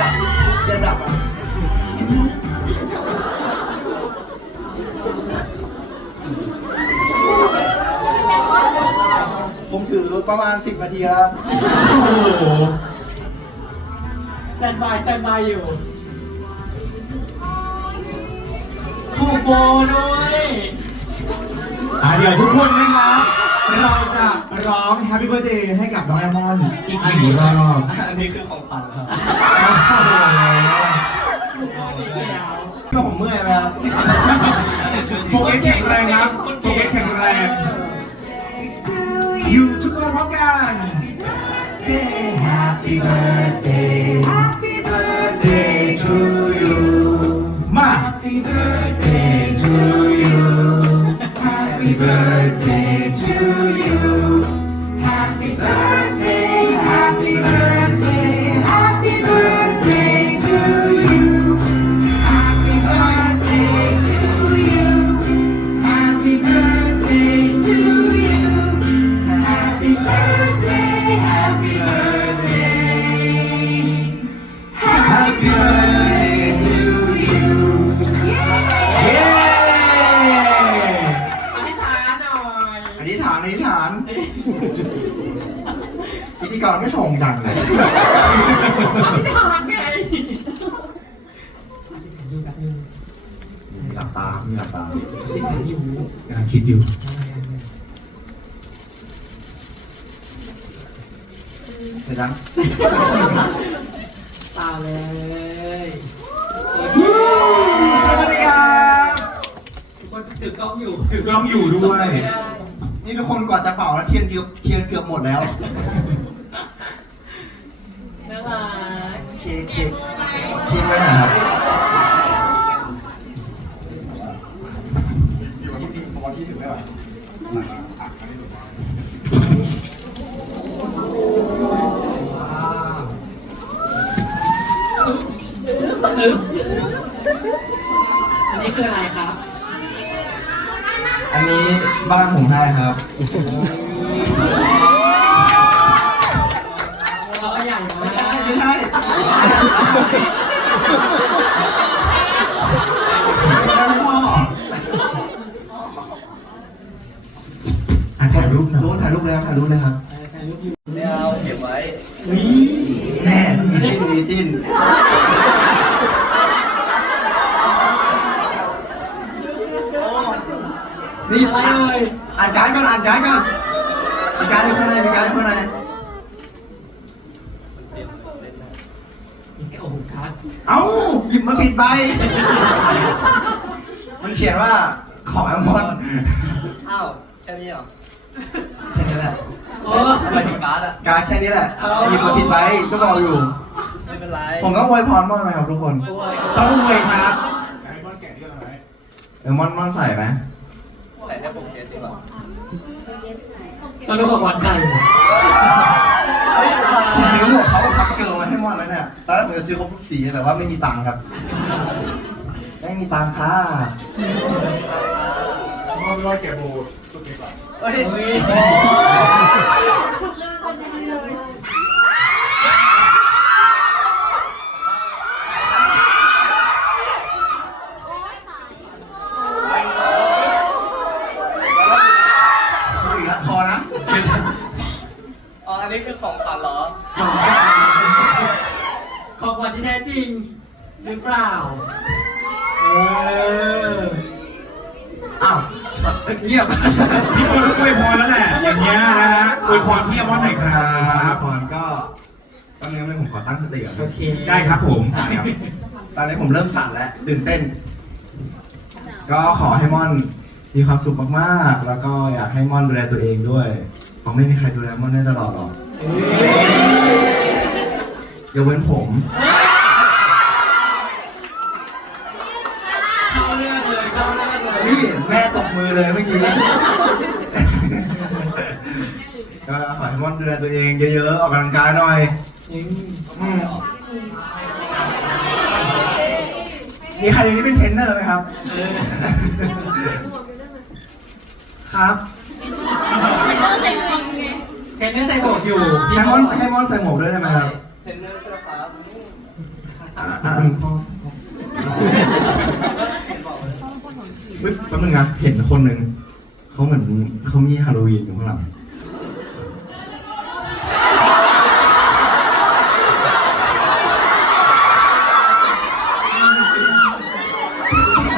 ดับจะดับผมถือประมาณสิบนาทีครับโอ้โหแตนบายแตนบายอยู่ถูกโบด้วยอะเดี๋ยวทุกคนนะครับ เราจะร้อง Happy Birthday ให้กับน้องแอมอนอีกหนึ่งรอบอันนี้คือของขวัญครับก็ผมเมื่อยไหมครับโปรเกสแข็งแรงครับโปรเกสแข็งแรง อยู่ทุกคนพร้อมกัน Happy birthday Happy birthday to you มา Happy birthday to you Happy birthday ธิษฐานพิธีกรก็ชงจังเลยอธิษฐานไงมีหลับตามีหลับตาติดถึงอยู่กำลังคิดอยู่เสร็จยังตาเลยสวัสดีครับทุกคนถือกล้องอยู่ถือกล้องอยู่ด้วยไม่ได้ นี่ทุกคนกว่าจะเป่าแล้วเทียนเกือบเทียนเกือบหมดแล้วน่ารักเค้กเค้กเค้กไปไหนครับอยู่ที่นี่ผมว่าที่ถึงไม่ไหวอันนี้คืออะไรครับ อันนี้บ้านผมให้ครับ เราก็ใหญ่ไม่มากใช่ไม่ใช่ไม่ใช่พ่ออะถ่ายรูปหน่รูอยปถ่ายรูปแล้วถ่ายรูปเลยครับถ่ายรูปอยู่ ไม่เอาเก็บไว้ แน่มีจิ้นมีจิ้น นี่อะไรอ่านเลยอ่านการดก่อนอ่านการดก่อนมีการดอยู่ข้างในมีการดอยู่ข้างในโอ้โหคัสเอ้าหยิบมาผิดใบ มันเขียนว่าขอแอมมอนอ้าวแค่นี้เหรอแค่นี้แหละโอ้ทำไมถึงการ์ดอะการดแค่นี้แหละ หยิบมาผิดใบก็บอกอยู่ ไม่เป็นไร ผมต้องอวยพรมอนไหมครับทุกคนโอ้ยต้องรวยครับเออมอนมอนใส่ไหมใส่ แค่โปรเกสดีกว่าตอนนี้ของวันไก่ผมซื้อหมวกเขาพับเกิลมาให้มอนแล้วเนี่ยตอนแรกผมจะซื้อครบทุกสีแต่ว่าไม่มีตังค์ครับ ไม่มีตังค์ค่ะเฮ้ยเฮ้ย ดูอีกละคอนะ อ๋อ อั นนี้คือของขวัญเหรอ ของวันที่แท้จริง หรือเปล่า เออ อ้าวเงียบพี่โมต้องอวยพรแล้วแหละ อย่างเงี้ยนะฮะอวยพรพี่แอมอนหน่อยครับพรก็ตอนนี้ผมขอตั้งสติก่อนโอเค ได้ครับผมครับตอนนี้ผมเริ่มสั่นแล้วตื่นเต้น ก็ขอให้ม่อนมีความสุขมากๆ แล้วก็อยากให้ม่อนดูแลตัวเองด้วยเพราะไม่มีใครดูแลม่อนได้ตลอดหรอก เฮ้ยยกเว้นผมเข้าเรื่องเลยเข้าเรื่องเลยนี่แม่ตกมือเลยเมื่อกี้ก็ขอให้ม่อนดูแลตัวเองเยอะๆ ออกกำลังกายหน่อยอืมอืมมีใครในนี้เป็นเทรนเนอร์ไหมครับเออครับ เทรนเนอร์ใส่หมวกอยู่พี่ให้ม่อนให้ม่อนใส่หมวกด้วยได้ไหมครับเทรนเนอร์ใช่ไหมครับอ่าอ่าพ่อเห็นบอกเลยเฮ้ยแป๊บนึงนะเห็นคนหนึ่งเขาเหมือนเขามีฮาโลวีนอยู่ข้างหลัง